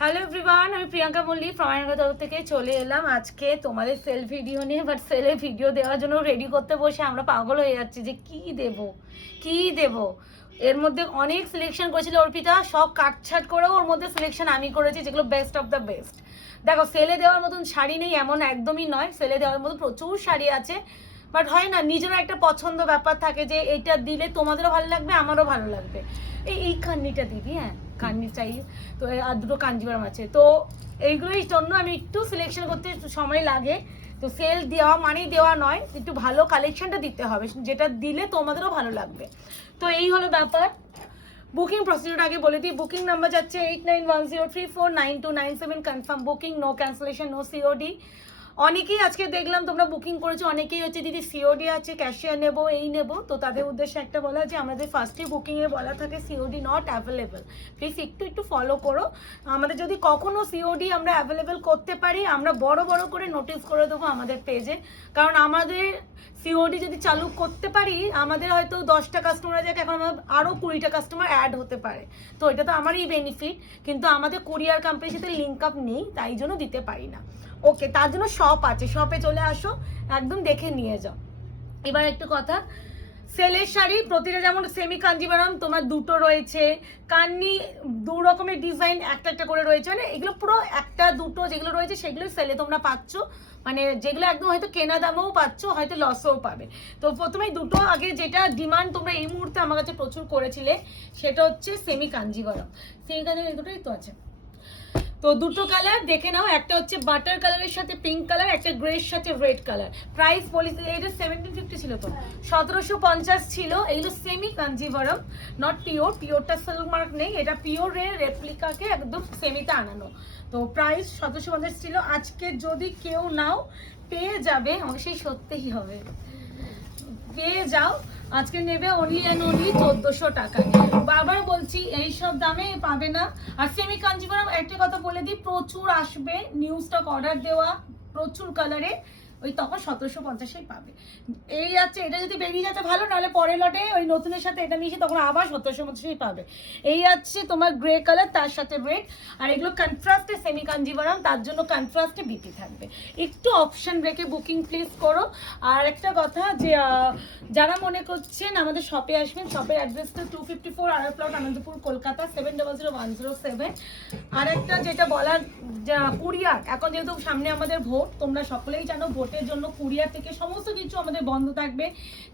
Hello everyone, আমি প্রিয়াঙ্কা মল্লিক প্রমাণের তরফ থেকে চলে এলাম আজকে তোমাদের সেল ভিডিও নিয়ে। বাট সেলের ভিডিও দেওয়ার জন্য রেডি করতে বসে আমরা পাগল হয়ে যাচ্ছি যে কি দেব। এর মধ্যে অনেক সিলেকশন করেছিল অর্পিতা, সব কাটছাট করেও ওর মধ্যে সিলেকশন আমি করেছি, যেগুলো বেস্ট অফ দ্য বেস্ট। দেখো, সেলে দেওয়ার মতন শাড়ি নেই এমন একদমই নয়, সেলে দেওয়ার মতন প্রচুর শাড়ি আছে। বাট হয় না, নিজেরও একটা পছন্দ ব্যাপার থাকে যে এইটা দিলে তোমাদেরও ভালো লাগবে, আমারও ভালো লাগবে। এই কান্নিটা দিবি, হ্যাঁ কান্নি চাই। তো আর দুটো কাঞ্জিভারাম আছে, তো এইগুলোই জন্য আমি একটু সিলেকশন করতে একটু সময় লাগে। তো সেল দেওয়া মানেই দেওয়া নয়, একটু ভালো কালেকশনটা দিতে হবে, যেটা দিলে তোমাদেরও ভালো লাগবে। তো এই হলো ব্যাপার। বুকিং প্রসিডিউর আগে বলে দিই। বুকিং নাম্বার যাচ্ছে 8910349297, confirm booking, no cancellation, no COD. অনেকেই আজকে দেখলাম তোমরা বুকিং করেছো, অনেকেই হচ্ছে দিদি সিওডি আছে, ক্যাশিয়ার নেবো, এই নেবো। তো তাদের উদ্দেশ্যে একটা বলা যে আমাদের ফার্স্টে বুকিংয়ে বলা থাকে সিওডি নট অ্যাভেলেবেল। প্লিজ একটু ফলো করো। আমাদের যদি কখনো সিওডি আমরা অ্যাভেলেবেল করতে পারি, আমরা বড় করে নোটিস করে দেবো আমাদের পেজে। কারণ আমাদের সিওডি যদি চালু করতে পারি, আমাদের হয়তো 10টা কাস্টমার জায়গায় এখন আমার আরও 20টা কাস্টমার অ্যাড হতে পারে। তো এটা তো আমারই বেনিফিট, কিন্তু আমাদের কুরিয়ার কোম্পানির সাথে লিঙ্ক আপ নেই, তাই জন্য দিতে পারি না। ওকে, তার জন্য শপ আছে, শপে চলে আসো, একদম দেখে নিয়ে যাও। এবার একটু কথা, সেলের শাড়ি প্রতিটা যেমন সেমি কাঞ্জিভারাম তোমার দুটো রয়েছে, কান্নি দু রকমের ডিজাইন একটা করে রয়েছে, মানে এগুলো পুরো একটা দুটো যেগুলো রয়েছে সেগুলোই সেলে তোমরা পাচ্ছ। মানে যেগুলো একদম হয়তো কেনা দামেও পাচ্ছ, হয়তো লসও পাবে। তো প্রথমেই দুটো আগে যেটা ডিমান্ড তোমরা এই মুহূর্তে আমার কাছে প্রচুর করেছিলে, সেটা হচ্ছে সেমি কাঞ্জিভারাম। সেমি কাঞ্জিভারাম এই দুটোই তো আছে। তো দুটো কালার দেখে নাও, একটা হচ্ছে বাটার কালারের সাথে পিঙ্ক কালার, একটা গ্রের সাথে রেড কালার। প্রাইস পলিসি এটা 1750 ছিল, তো 1750 ছিল। এইগুলো সেমি কাঞ্জিভারাম, নট পিওরটা সিল্ক মার্ক নেই, এটা পিওরের রেপ্লিকাকে একদম সেমিতে আনানো। তো প্রাইস 1750 ছিল। আজকে যদি কেউ নাও পেয়ে যাবে, আমাকে সেই সত্যিই হবে, পেয়ে যাও। আজকে নেবে অনলি অ্যান্ড অনলি 1400 টাকায়। বারবার বলছি এইসব দামে পাবে না। আর সেমি কাঞ্জিভারাম একটা কথা বলে দিই, প্রচুর আসবে, নিউ স্টক অর্ডার দেওয়া, প্রচুর কালারে, ওই তখন 1750 পাবে। এই আছে, এটা যদি বেরিয়ে যাচ্ছে ভালো, নাহলে পরের লটে ওই নতুনের সাথে এটা মিশে তখন আবার 1750 পাবে। এই আছে তোমার গ্রে কালার, তার সাথে রেড। আর এগুলো কন্ট্রাস্টে সেমি কাঞ্জিভারাম, তার জন্য কন্ট্রাস্টে বিপি থাকবে। একটু অপশন রেখে বুকিং প্লিজ করো। আর একটা কথা, যে যারা মনে করছেন আমাদের শপে আসবেন, শপের অ্যাড্রেসটা 254 আড়াই প্লট, আনন্দপুর, কলকাতা 700107। আর একটা যেটা বলার, কুরিয়ার এখন যেহেতু সামনে আমাদের ভোট, তোমরা সকলেই জানো ভোটের জন্য কুরিয়ার থেকে সমস্ত কিছু আমাদের বন্ধ থাকবে।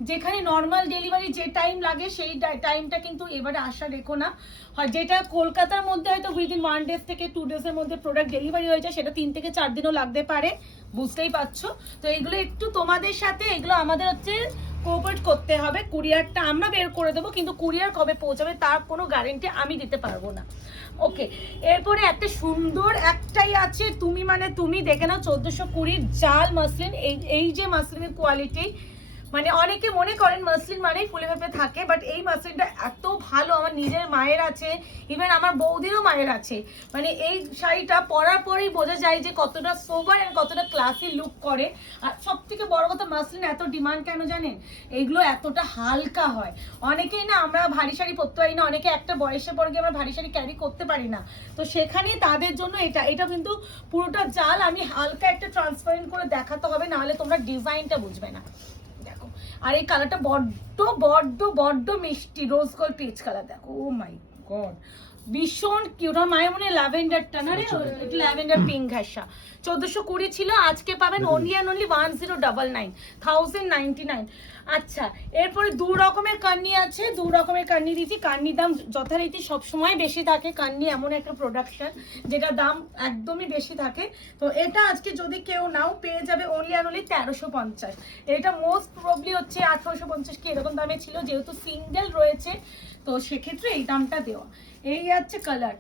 যেখানে নর্মাল ডেলিভারি যে টাইম লাগে সেই টাইমটা কিন্তু এবারে আশা রেখো না। হয় যেটা কলকাতার মধ্যে হয়তো উইদিন 1 ডেজ থেকে 2 ডেজের মধ্যে প্রোডাক্ট ডেলিভারি হয়ে যায়, সেটা 3 থেকে 4 দিনও লাগতে পারে, বুঝতেই পারছো। তো এগুলো একটু তোমাদের সাথে, এগুলো আমাদের হচ্ছে কোঅপারেট করতে হবে। কুরিয়ারটা আমরা বের করে দেবো, কিন্তু কুরিয়ার কবে পৌঁছাবে তার কোনো গ্যারেন্টি আমি দিতে পারবো না। ওকে, এরপরে একটা সুন্দর একটাই আছে, তুমি মানে তুমি দেখে নাও, 1420 জাল মাসলিন। এই যে মাসলিনের কোয়ালিটি, মানে অনেকে মনে করেন মাসলিন মানেই ফুলে ফেপে থাকে, বাট এই মাসলিনটা এত ভালো, আমার নিজের মায়ের আছে, ইভেন আমার বৌদিরও মায়ের আছে। মানে এই শাড়িটা পরার পরেই বোঝা যায় যে কতটা সোবার আর কতটা ক্লাসি লুক করে। আর সব থেকে বড় কথা, মাসলিন এত ডিমান্ড কেন জানেন? এইগুলো এতটা হালকা হয়। অনেকেই না, আমরা ভারী শাড়ি পরতে পারি না, অনেকে একটা বয়সে পরে গিয়ে আমরা ভারী শাড়ি ক্যারি করতে পারি না। তো সেখানে তাদের জন্য এটা কিন্তু পুরোটা জাল। আমি হালকা একটা ট্রান্সপারেন্ট করে দেখাতে হবে, নাহলে তোমরা ডিজাইনটা বুঝবে না। দেখো, আর এই কালারটা বড্ড মিষ্টি, রোজ গোল্ড পিচ কালার। দেখো, ও মাই গড, ভীষণ কিউট। আমার মায়ের মনে ল্যাভেন্ডারটা না রে, ল্যাভেন্ডার পিঙ্ক ঘাসা। 1420 ছিল, আজকে পাবেন অনলি অ্যান্ড অনলি 1099, 1099। আচ্ছা, এরপরে দু রকমের কান্নি আছে, দু রকমের কান্নি দিচ্ছি। কান্নির দাম যথারীতি সবসময় বেশি থাকে, কান্নি এমন একটা প্রোডাকশন যেটা দাম একদমই বেশি থাকে। তো এটা আজকে যদি কেউ নাও পেয়ে যাবে অনলি অ্যান্ড অনলি 1350। এটা মোস্ট প্রবলি হচ্ছে 1850 কি এরকম দামে ছিল, যেহেতু সিঙ্গেল রয়েছে তো সেক্ষেত্রে এই দামটা দেওয়া। এই আছে কালার,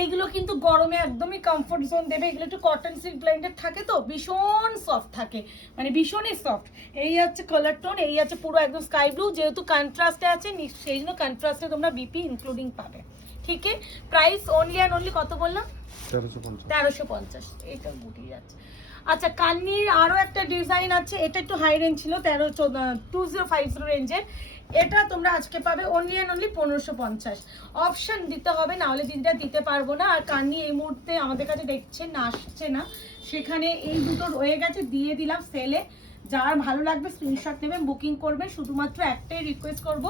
এইগুলো কিন্তু গরমে একদমই কমফোর্ট জোন দেবে। এগুলো একটু কটন সিল্ক ব্লেন্ডেড থাকে, তো ভীষণ সফট থাকে, মানে ভীষণই সফট। এই হচ্ছে কালার টোন, এই আছে পুরো একদম স্কাই ব্লু, যেহেতু কন্ট্রাস্টে আছে সেই জন্য কন্ট্রাস্টে তোমরা বিপি ইনক্লুডিং পাবে। ঠিক আছে, প্রাইস অনলি অ্যান্ড অনলি কত বললাম? 1350। এটা গুটিয়ে যাচ্ছে। আচ্ছা, কান্নির আরো একটা ডিজাইন আছে, এটা একটু হাই রেঞ্জ ছিল, 2050 রেঞ্জের। এটা তোমরা আজকে পাবে অনলি অ্যান্ড অনলি 1550। অপশন দিতে হবে, না হলে দিদিটা দিতে পারবো না। আর কান্নি এই মুহূর্তে আমাদের কাছে দেখছে না, আসছে না, সেখানে এই দুটো রয়ে গেছে, দিয়ে দিলাম সেলে। যার ভালো লাগবে স্ক্রিনশট নেবেন, বুকিং করবেন। শুধুমাত্র একটাই রিকোয়েস্ট করব,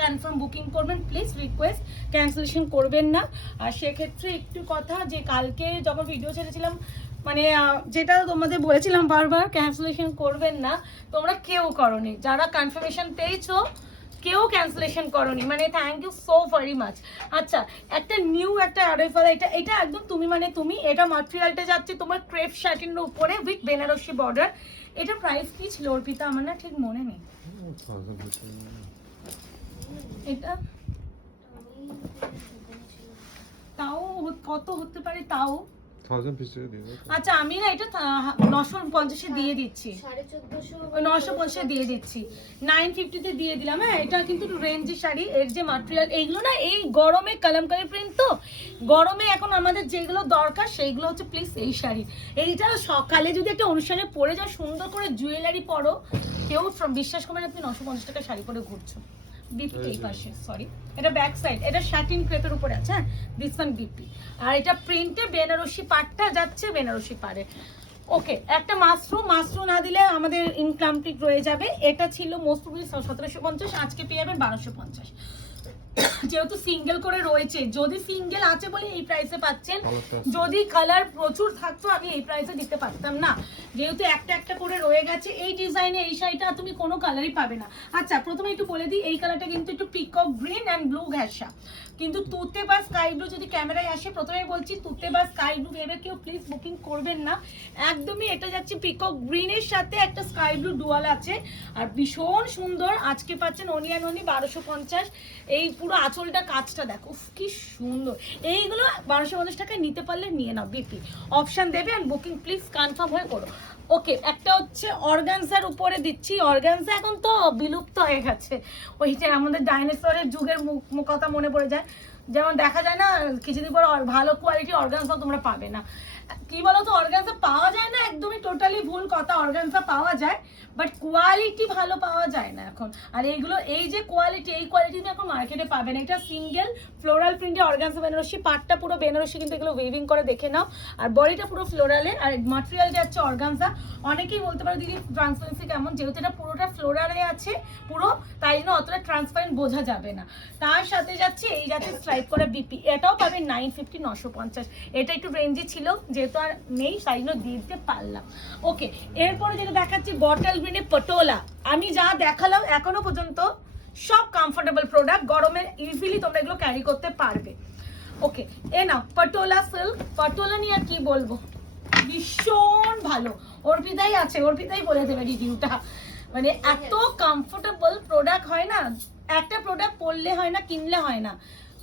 কনফার্ম বুকিং করবেন প্লিজ, রিকোয়েস্ট, ক্যান্সেলেশন করবেন না। আর সেক্ষেত্রে একটু কথা, যে কালকে যখন ভিডিও ছেড়েছিলাম, মানে যেটা তোমাদের বলেছিলাম বারবার ক্যান্সেলেশন করবেন না, তোমরা কেউ করনি। যারা কনফার্মেশন পেয়েছো কেউ ক্যান্সেলেশন করনি, মানে thank you so very much. আচ্ছা, একটা নিউ একটা আরএফএল, এটা একদম তুমি মানে তুমি, এটা ম্যাটেরিয়ালটা যাচ্ছে তোমার ক্রেপ শার্টিনের উপরে উইথ বেনারসি বর্ডার। এটা প্রাইস কি ছিল অর্পিতা, আমার না ঠিক মনে নেই। এটা তাও কত হতে পারে, তাও 1000 পিস দিয়ে দাও। আচ্ছা আমি না এটা 950 দিয়ে দিচ্ছি, 950 দিয়ে দিচ্ছি, 950 তে দিয়ে দিলাম। হ্যাঁ, এটা কিন্তু রেঞ্জি শাড়ি, এর যে ম্যাটেরিয়াল, এইগুলো না এই গরমে কালামকারী প্রিন্ট, তো গরমে এখন আমাদের যেগুলো দরকার সেইগুলো হচ্ছে প্লিজ এই শাড়ি। এইটা সকালে যদি একটা অনুষ্ঠানে পরে যাও, সুন্দর করে জুয়েলারি পরো, কেউ বিশ্বাস করবে না তুমি 950 টাকা শাড়ি পরে ঘুরছো। বিপি এই পাশে, সরি, এটা ব্যাক সাইড, এটা শাটিন ক্রেপের উপরে আছে। হ্যাঁ, দিস ওয়ান বিপি। আর এটা প্রিন্টে বেনারসি পাটটা যাচ্ছে বেনারসি পাড়ে। ওকে, একটা মাশরুম না দিলে আমাদের ইনকমপ্লিট রয়ে যাবে। এটা ছিল মোস্ট প্রবলি 1750, আজকে পেয়ে যাবেন 1250। যেহেতু সিঙ্গেল করে রয়েছে, যদি সিঙ্গেল আছে বলে এই প্রাইসে পাচ্ছেন, যদি কালার প্রচুর থাকতো আমি এই প্রাইসে দিতে পারতাম না। যেহেতু একটা একটা করে রয়ে গেছে, এই ডিজাইনে এই শাড়িটা তুমি কোনো কালারই পাবে না। আচ্ছা, প্রথমে একটু বলে দিই, এই কালারটা কিন্তু একটু পিকক গ্রিন অ্যান্ড ব্লু ঘেঁষা, কিন্তু তুতে বা স্কাই ব্লু যদি ক্যামেরায় আসে, প্রথমে বলছি তুতে বা স্কাই ব্লু ভেবে কেউ প্লিজ বুকিং করবেন না। একদমই এটা যাচ্ছে পিকক গ্রিনের সাথে একটা স্কাই ব্লু ডুয়াল আছে, আর ভীষণ সুন্দর। আজকে পাচ্ছেন অনলি অ্যান্ড অনলি 1250। এই পুরো আঁচলটা কাজটা দেখো, কি সুন্দর। এইগুলো 1250 টাকায় নিতে পারলে নিয়ে নাও, বিপি অপশন দেবে, আর বুকিং প্লিজ কনফার্ম হয়ে করো। ওকে, একটা হচ্ছে অর্গানজার উপরে দিচ্ছি। অর্গানজা এখন তো বিলুপ্ত হয়ে গেছে, ওইটা আমাদের ডাইনোসরের যুগের কথা মনে পড়ে যায়। যেমন দেখা যায় না কিছুদিন পর ভালো কোয়ালিটি অর্গানজা তোমরা পাবে না। কি বলতো, অর্গানজা পাওয়া যায় না, একদমই টোটালি ভুল কথা। অর্গানজা পাওয়া যায়, বাট কোয়ালিটি ভালো পাওয়া যায় না এখন। আর এইগুলো, এই যে কোয়ালিটি, এই কোয়ালিটি তুমি এখন মার্কেটে পাবে না। এটা সিঙ্গেল ফ্লোরাল প্রিন্টে অর্গানজা বেনারসি, পাটটা পুরো বেনারসি, কিন্তু এগুলো ওয়েভিং করে দেখে নাও। আর বডিটা পুরো ফ্লোরালে, আর ম্যাটেরিয়াল যাচ্ছে অর্গানজা। অনেকেই বলতে পারো দিদি ট্রান্সপারেন্সি কেমন, যেহেতু এটা পুরোটা ফ্লোরালে আছে পুরো, তাই জন্য অতটা ট্রান্সপারেন্ট বোঝা যাবে না। তার সাথে যাচ্ছে এই যাচ্ছে স্ট্রাইপ করা বিপি, এটাও পাবে 950, 950। এটা একটু রেঞ্জি ছিল, যেহেতু আর নেই তাই জন্য দিয়ে দিতে পারলাম। ওকে, এরপরে যেটা দেখাচ্ছি বটল গ্রিনে পটোলা। আমি যা দেখালাম এখনো পর্যন্ত সব কমফোর্টেবল প্রোডাক্ট, গরমে ইজিলি তোমরা এগুলো ক্যারি করতে পারবে। ওকে, এ নাও পটোলা সিল্ক। পটোলা নিয়ে আর কি বলবো, ভীষণ ভালো। অর্পিতাই আছে, অর্পিতাই বলে দেবে রিভিউটা। মানে এত কমফোর্টেবল প্রোডাক্ট হয় না, একটা প্রোডাক্ট পরলে হয় না, কিনলে হয় না,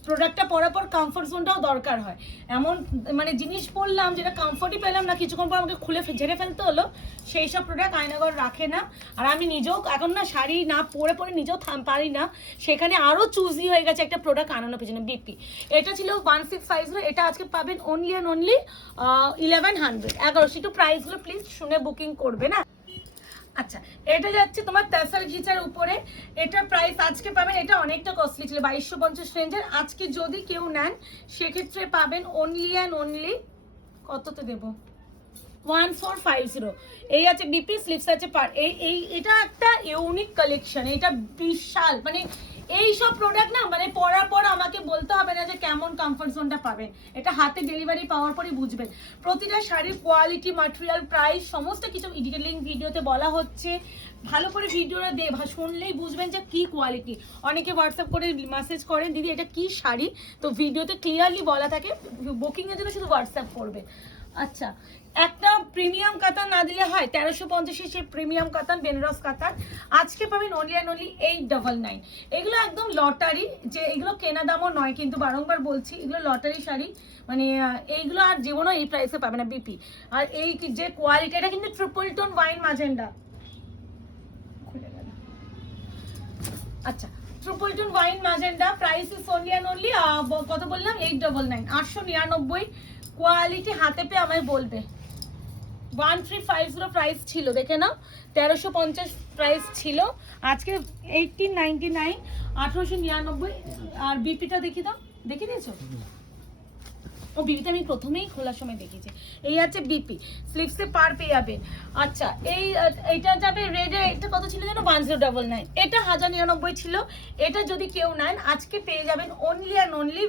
প্রোডাক্টটা পরার পর কমফোর্ট জোনটাও দরকার হয়। এমন মানে জিনিস পরলাম যেটা কমফোর্টই পেলাম না, কিছুক্ষণ পর আমাকে খুলে ঝেড়ে ফেলতে হলো, সেই সব প্রোডাক্ট আয়নাঘর রাখে না। আর আমি নিজেও এখন না শাড়ি না পরে পরে নিজেও পারি না, সেখানে আরও চুজি হয়ে গেছে একটা প্রোডাক্ট আনানোর পেছনে। বিপি এটা ছিল 1650, এটা আজকে পাবেন অনলি অ্যান্ড অনলি 1100, 1100। একটু প্রাইসগুলো প্লিজ শুনে বুকিং করবে না। আচ্ছা, এটা যাচ্ছে তোমার তাসার ঘিচার উপরে, এটার প্রাইস আজকে পাবেন, এটা অনেকটা কস্টলি ছিল 2250 রেঞ্জের। আজকে যদি কেউ নেন সেক্ষেত্রে পাবেন অনলি অ্যান্ড অনলি, কততে দেবো, 1450। এই আছে বিপি, স্লিপস আছে পার। এটা একটা ইউনিক কালেকশন, এটা বিশাল। মানে এই সব প্রোডাক্ট না, মানে পরার পর আমাকে বলতে হবে না যে কেমন কমফর্ট জোনটা পাবেন, এটা হাতে ডেলিভারি পাওয়ার পরই বুঝবেন। প্রতিটা শাড়ির কোয়ালিটি, ম্যাটেরিয়াল, প্রাইস সমস্ত কিছু ডিটেইলিং ভিডিওতে বলা হচ্ছে। ভালো করে ভিডিওটা শুনলেই বুঝবেন যে কি কোয়ালিটি। অনেকে হোয়াটসঅ্যাপ করে মেসেজ করেন দিদি এটা কি শাড়ি, তো ভিডিওতে ক্লিয়ারলি বলা থাকে, বুকিংয়ের জন্য শুধু হোয়াটসঅ্যাপ করবে। আচ্ছা, একটা প্রিমিয়াম কাতান না দিলে হয়, 1350 সেই প্রিমিয়াম কাতান, বেনারস কাতান আজকে পাবেন অনলি অ্যান্ড অনলি 899। এগুলো একদম লটারি, যে এগুলো কেনা দামও নয়, কিন্তু বারংবার বলছি এগুলো লটারি শাড়ি, মানে এইগুলো আর জীবনও এই প্রাইসে পাবে না বিপি। আর এই যে কোয়ালিটি, এটা কিন্তু ট্রিপল টোন ওয়াইন ম্যাজেন্ডা, খুলে গেল। আচ্ছা, triple tone wine magenta, price is only and only কত বললাম, 899, 899। কোয়ালিটি হাতে পেয়ে আমায় বলবে। 1350 প্রাইস ছিল, দেখে নাও, 1350 প্রাইস ছিল, আজকে 1899। 1899। আর বিপিটা দেখি দাও, দেখি দিয়েছো? ও বিপিটা আমি প্রথমেই খোলার সময় দেখেছি। এই আছে বিপি, স্লিপসে পার পেয়ে যাবে। আচ্ছা এইটা যাবে রেডে, এটা কত ছিল যেন 1099, এটা 1099 ছিল। এটা যদি কেউ নেন আজকে পেয়ে যাবেন অনলি অ্যান্ড অনলি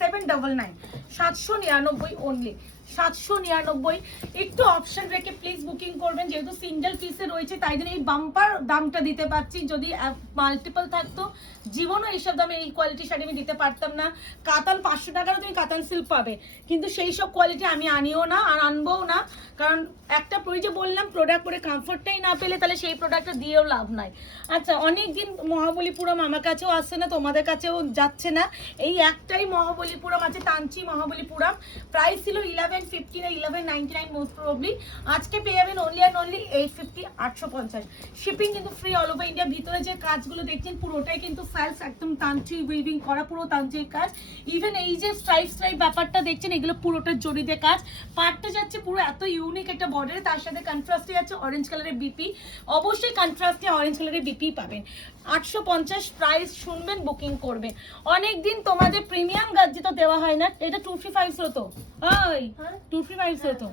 799, 799 অনলি, 799। একটু অপশন রেখে প্লিজ বুকিং করবেন, যেহেতু সিঙ্গেল পিসে রয়েছে তাই জন্য এই বাম্পার দামটা দিতে পারছি। যদি মাল্টিপল থাকতো জীবনও এইসব দামে এই কোয়ালিটি শাড়ি আমি দিতে পারতাম না। কাতান 500 টাকারও তুমি কাতান সিল্ক পাবে, কিন্তু সেই সব কোয়ালিটি আমি আনিও না আর আনবও না, কারণ একটা যে বললাম প্রোডাক্ট পরে কমফোর্টটাই না পেলে তাহলে সেই প্রোডাক্টটা দিয়েও লাভ নাই। আচ্ছা অনেকদিন মহাবলীপুরম আমার কাছেও আসছে না, তোমাদের কাছেও যাচ্ছে না। এই একটাই মহাবলীপুরম আছে, তাঞ্চি মহাবলীপুরম। প্রাইস ছিল 1150 না 1199 মোস্ট প্রবাবলি। আজকে পেয়ে যাবেন অনলি অ্যান্ড অনলি 850, 850। শিপিং কিন্তু ফ্রি অল ওভার ইন্ডিয়া। ভিতরে যে কাজগুলো দেখছেন পুরোটাই কিন্তু ফ্যালস, একদম তাঞ্চি উইভিং করা, পুরো তাঞ্চির কাজ। ইভেন এই যে স্ট্রাইপ ব্যাপারটা দেখছেন এগুলো পুরোটা জড়িতে কাজ। পাটটা যাচ্ছে পুরো এত ইউনিক একটা বর্ডারে, তার সাথে কন্ট্রাস্টে যাচ্ছে অরেঞ্জ কালারের বিপি। অবশ্যই কন্ট্রাস্টে অরেঞ্জ কালারের বিপি পাবেন। 850 প্রাইস, শুনবেন বুকিং করবেন। অনেকদিন তোমাদের প্রিমিয়াম গাজ্জি তো দেওয়া হয় না, এটা 235 তো, ওই 235 তো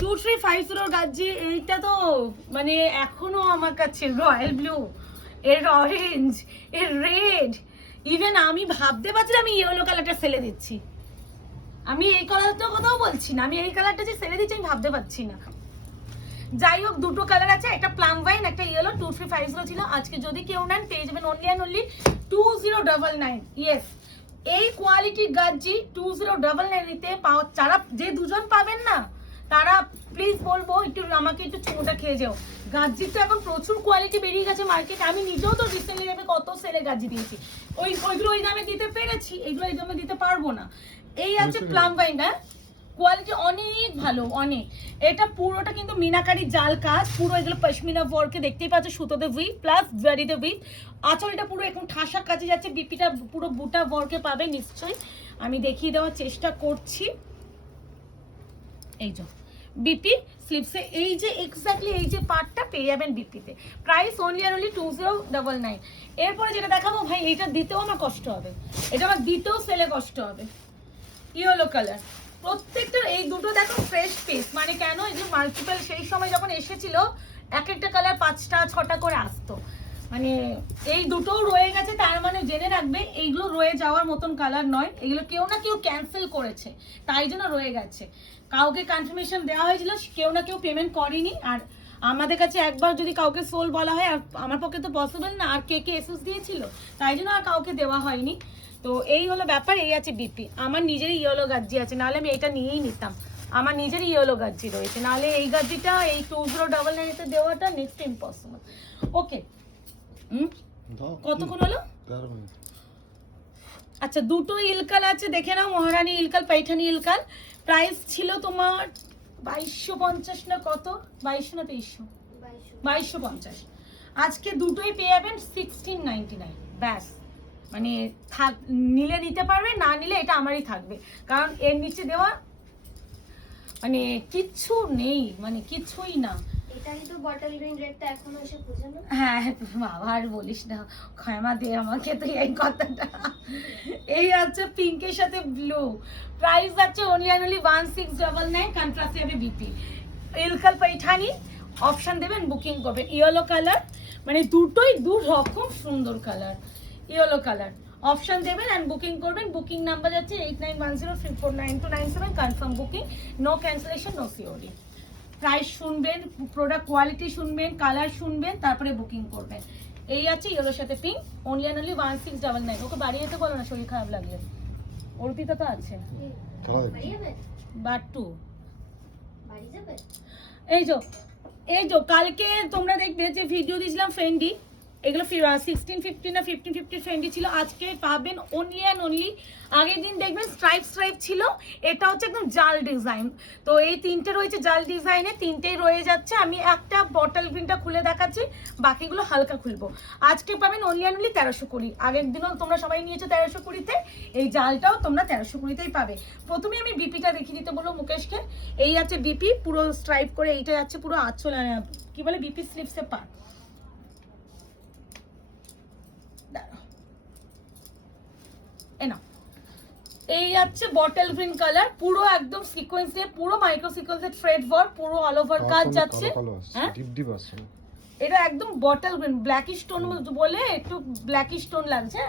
2350 গাজ্জি। এইটা তো মানে এখনো আমার কাছে রয়্যাল ব্লু, এর অরেঞ্জ, এর রেড, ইভেন আমি ভাবতে পারছি আমি ইয়েলো কালারটা সেলে দিচ্ছি। আমি এই কালারটার কথাও বলছি না, আমি এই কালারটা যে সেলে দিচ্ছি আমি ভাবতে পারছি না। যাই হোক দুটো কালার আছে, একটা প্লাম ওয়াইন একটা ইয়েলো। 2350 ছিল। আজকে যদি কেউ নেন পেয়ে যাবেন অনলি অ্যান্ড অনলি 2099। ইয়েস, এই কোয়ালিটির গাজ্জি 2099 নিতে পাও। যারা যে দুজন পাবেন না তারা প্লিজ বলবো একটু আমাকে একটু চুমুটা খেয়ে যাও। গাজ্জির তো এখন প্রচুর কোয়ালিটি বেরিয়ে গেছে মার্কেটে। আমি নিজেও তো রিসেন্টলি আমি কত সেলে গাজ্জি দিয়েছি, ওইগুলো ওই দামে দিতে পেরেছি, এইগুলো এই দামে দিতে পারবো না। এই আছে প্লাম ওয়াইনটা, কোয়ালিটি অনেক ভালো, অনেক। এটা পুরোটা কিন্তু মিনাকারি জাল কাজ, পুরো এগুলো পশমিনা ওয়ার্কে দেখতেই পাচ্ছ, সুতোতে ভি প্লাস জারিতে ভি। আঁচলটা পুরো এখন ঠাসা কাজে যাচ্ছে, বিপিটা পুরো বুটা ওয়ার্কে পাবে নিশ্চয়ই। আমি দেখিয়ে দেওয়ার চেষ্টা করছি। এই যে বিপি স্লিপসে এই যে এক্স্যাক্টলি এই যে পার্টটা পেয়ে যাবেন বিপিতে। প্রাইস অনলি আর অনলি 2099। এরপরে যেটা দেখাবো ভাই, এটা দিতেও আমার কষ্ট হবে, এটা আমার দিতেও সেলে কষ্ট হবে। ইয়েলো কালার, প্রত্যেকটা এই দুটো দেখো ফ্রেশ পিস, মানে কেন এই যে মাল্টিপল সেই সময় যখন এসেছিল এক একটা কালার 5টা 6টা করে আসতো, মানে এই দুটোও রয়ে গেছে। তার মানে জেনে রাখবে এইগুলো রয়ে যাওয়ার মতন কালার নয়, এগুলো কেউ না কেউ ক্যান্সেল করেছে তাই জন্য রয়ে গেছে। কাউকে কনফার্মেশন দেওয়া হয়েছিল, কেউ না কেউ পেমেন্ট করেনি। আর আমাদের কাছে একবার যদি কাউকে সোল বলা হয়, আর আমার পক্ষে তো পসিবল না, আর কে এসএস দিয়েছিল তাই জন্য আর কাউকে দেওয়া হয়নি। তো এই হলো ব্যাপার। এই আছে বিপি, আমার নিজেরই ইয়েলো গাজ্জি আছে, নাহলে আমি এটা নিয়েই নিতাম। আমার নিজেরই ইয়েলো গাজ্জি রয়েছে, নাহলে এই গাজ্জিটা এই 2099 দেওয়াটা নেক্সট ইম্পসিবল। ওকে, কতক্ষণ হলো? আচ্ছা দুটো ইলকাল আছে দেখে নাও, মহারানী ইলকাল, पैठनी ইলকাল। প্রাইস ছিল তোমার 2250 না কত, 2200 না 2300, 2250। আজকে দুটোই পেয়ে যাবেন 1699। ব্যাস, মানে নিলে নিতে পারবে, না নিলে এটা আমারই থাকবে, কারণ এর নিচে দেওয়া মানে কিচ্ছু নেই, মানে কিছুই না। এটাই তো বটল গ্রিন রেডটা এখনো এসে খুঁজে না। হ্যাঁ বাবা আর বলিস না, ক্ষমা দে আমাকে তো এই কথাটা। এই আছে পিঙ্কের সাথে ব্লু, প্রাইস আছে অনলি অ্যান্ড অনলি 1699। কন্ট্রাস্টে হবে বিপি, ইলকাল पैठनी। অপশন দেবেন বুকিং করবেন। ইয়েলো কালার, মানে দুটোই দু রকম সুন্দর কালার। ইয়েলো কালার অপশন দেবেন এন্ড বুকিং করবেন। বুকিং নাম্বার যাচ্ছে 8910349297। Confirm booking, no cancellation, no COD. Price শুনবেন, প্রোডাক্ট কোয়ালিটি শুনবেন, কালার শুনবেন, তারপরে বুকিং করবেন। এই আছে ইয়েলোর সাথে pink, only and only 1699। Okay বাড়ি যেতে বলো না, শরীর খারাপ লাগলে। অর্পিতা তো আছে, বাড়ি যাবে? বাট টু বাড়ি যাবে? এই যে কালকে তোমরা দেখবে যে ভিডিও দিয়েছিলাম ফেন্ডি, এগুলো 1650 না 1550 ফেন্ডি ছিল। আজকে পাবেন অনলি অ্যান্ড অনলি, আগের দিন দেখবেন স্ট্রাইপ ছিল, এটা হচ্ছে একদম জাল ডিজাইন। তো এই তিনটে রয়েছে জাল ডিজাইনে, তিনটেই রয়ে যাচ্ছে। আমি একটা বটল গ্রিনটা খুলে দেখাচ্ছি, বাকিগুলো হালকা খুলবো। আজকে পাবেন অনলি অ্যান্ড অনলি 1320। আগের দিনও তোমরা সবাই নিয়েছো 1320-তে, এই জালটাও তোমরা 1320-তেই পাবে। প্রথমে আমি বিপিটা দেখিয়ে দিতে বলবো মুকেশকে। এই আছে বিপি পুরো স্ট্রাইপ করে, এইটা যাচ্ছে পুরো আঁচল, কি বলে বিপি স্লিপসে পা। না, এই যাচ্ছে বটল গ্রিন কালার, পুরো একদম সিকোয়েন্স দিয়ে, পুরো মাইক্রো সিকোয়েন্সের থ্রেড ওয়ার্ক, পুরো অল ওভার কাজ যাচ্ছে। হ্যাঁ ডিপ ডিপ আসছে। এটা একদম বটল গ্রিন, ব্ল্যাকি স্টোন বলে একটু ব্ল্যাকি স্টোন লাগছে।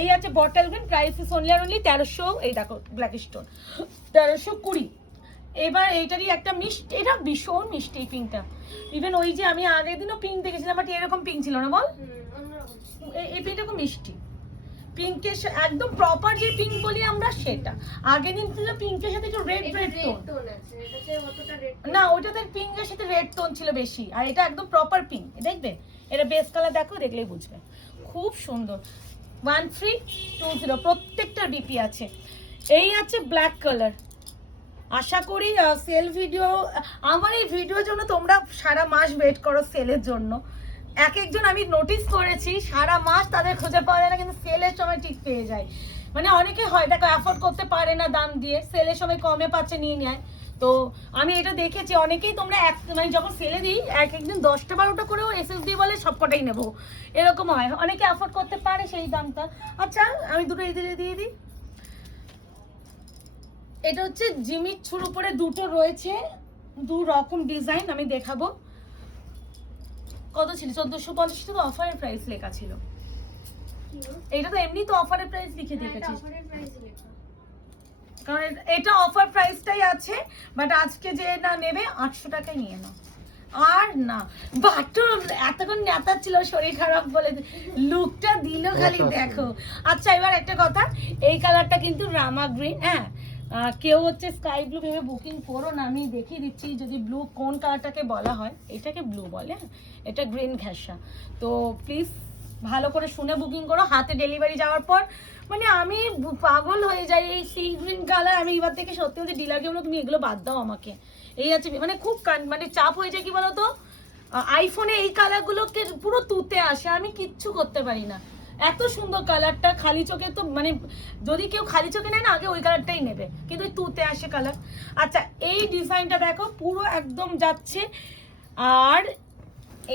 এই আছে bottle green, price is only আর অনলি 1300। এই দেখো ব্ল্যাকি স্টোন 1320। এবার এইটারই একটা মিষ্টি, এটা ভীষণ মিষ্টি এই পিঙ্কটা। ইভেন ওই যে আমি আগের দিনও পিঙ্ক দেখেছিলাম, বাট এরকম পিঙ্ক ছিল না বল। এই পিঙ্কটা খুব মিষ্টি, পিঙ্কের একদম প্রপার যে পিঙ্ক বলি আমরা সেটা। আগের দিন ছিল পিঙ্কের সাথে একটু রেড টোন আছে, এটাতে অতটা রেড না, ওইটাতে পিঙ্কের সাথে রেড টোন ছিল বেশি, আর এটা একদম প্রপার পিঙ্ক। দেখবে এটা বেস কালার, দেখো দেখলেই বুঝবে, খুব সুন্দর। 1320 প্রত্যেকটা বিপি আছে। এই আছে ব্ল্যাক কালার। আশা করি সেল ভিডিও, আমার এই ভিডিওর জন্য তোমরা সারা মাস ওয়েট করো সেলের জন্য। এক একজন আমি নোটিস করেছি সারা মাস তাদের খুঁজে পাওয়া যায় না, কিন্তু সেলের সময় ঠিক পেয়ে যায়। মানে অনেকে হয় দেখো অ্যাফোর্ড করতে পারে না দাম দিয়ে, সেলের সময় কমে পাচ্ছে নিয়ে নেয়। তো আমি এটা দেখেছি অনেকেই, তোমরা মানে যখন সেলে দিই এক একদিন 10টা 12টা করেও এসএসডি বলে সবকটাই নেবো, এরকম হয়। অনেকে অ্যাফোর্ড করতে পারে সেই দামটা। আচ্ছা আমি দুটো এদিকে দিয়ে দিই। এটা হচ্ছে জিমিচুর উপরে দুটো রয়েছে, দু রকম ডিজাইন আমি দেখাবো। কত ছিল? 1450 টাকা অফারের প্রাইস লেখা ছিল। এটা তো এমনি তো অফারের প্রাইস লিখে দেখেছিস, কারণ এটা অফার প্রাইসটাই আছে। বাট আজকে যে না নেবে 800 টাকায় নিয়ে নাও। আর না বাটু এতক্ষণ নেতা ছিল, শরীর খারাপ বলে লুকটা দিল খালি দেখো। আচ্ছা এবার একটা কথা, এই কালারটা কিন্তু রামা গ্রিন। হ্যাঁ কেউ হচ্ছে স্কাই ব্লু ভেবে বুকিং করো না, আমি দেখিয়ে দিচ্ছি যদি ব্লু কোন কালারটাকে বলা হয়। এটাকে ব্লু বলে, এটা গ্রিন ঘেঁষা। তো প্লিজ ভালো করে শুনে বুকিং করো, হাতে ডেলিভারি যাওয়ার পর মানে আমি পাগল হয়ে যাই এই সি গ্রিন কালার। আমি এবার থেকে সত্যি বলতে ডিলারকে বলো তুমি এগুলো বাদ দাও আমাকে। এই আছে মানে খুব মানে চাপ হয়ে যায়, কি বলতো আইফোনে এই কালারগুলোকে পুরো তুতে আসে, আমি কিচ্ছু করতে পারি না। এত সুন্দর কালারটা, খালি চোখে তো মানে যদি কেউ খালি চোখে নেয় না আগে ওই কালারটাই নেবে, কিন্তু ওই তুতে আসে কালার। আচ্ছা এই ডিজাইনটা দেখো পুরো একদম যাচ্ছে। আর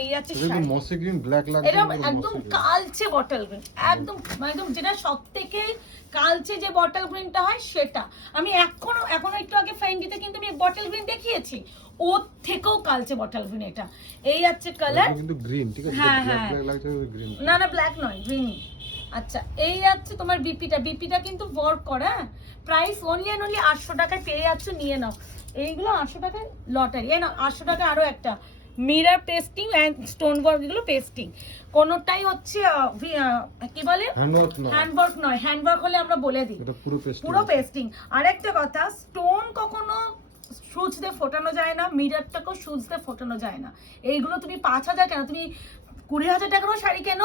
এই আছে মসি গ্রিন ব্ল্যাক লাগছে, এটা একদম কালচে বটল গ্রিন, একদম একদম যেটা সবথেকে কালচে যে বটল গ্রিনটা হয় সেটা। আমি এখনো একটু আগে ফ্যান্ডিতে কিন্তু আমি বটল গ্রিন দেখিয়েছি, ওর থেকেও কালচে বটল গ্রিন এটা। এই আছে কালার কিন্তু গ্রিন, ঠিক আছে? হ্যাঁ ব্ল্যাক হ্যাঁ ব্ল্যাক লাগছে গ্রিন, না না ব্ল্যাক নয় গ্রিন। আচ্ছা এই আছে তোমার বিপিটা কিন্তু ওয়ার্ক করা। প্রাইস অনলি এন্ড অনলি 800 টাকায় পেয়ে যাচ্ছ, নিয়ে নাও। এইগুলো 800 টাকায় লটারি। এই না 800 টাকা আরো একটা mirror pasting and stone work, এগুলো পেস্টিং কোনটাই হচ্ছে কি বলে হ্যান্ডওয়ার্ক নয়। হ্যান্ডওয়ার্ক হলে আমরা বলে দিই এটা পুরো পেস্টিং। আরেকটা কথা, স্টোন কখনো সুচ দিয়ে ফোটানো যায় না, মিররটাকেও সুচ দিয়ে ফোটানো যায় না। এইগুলো তুমি 5000 কেন, তুমি 20,000 টাকারও শাড়ি কেন,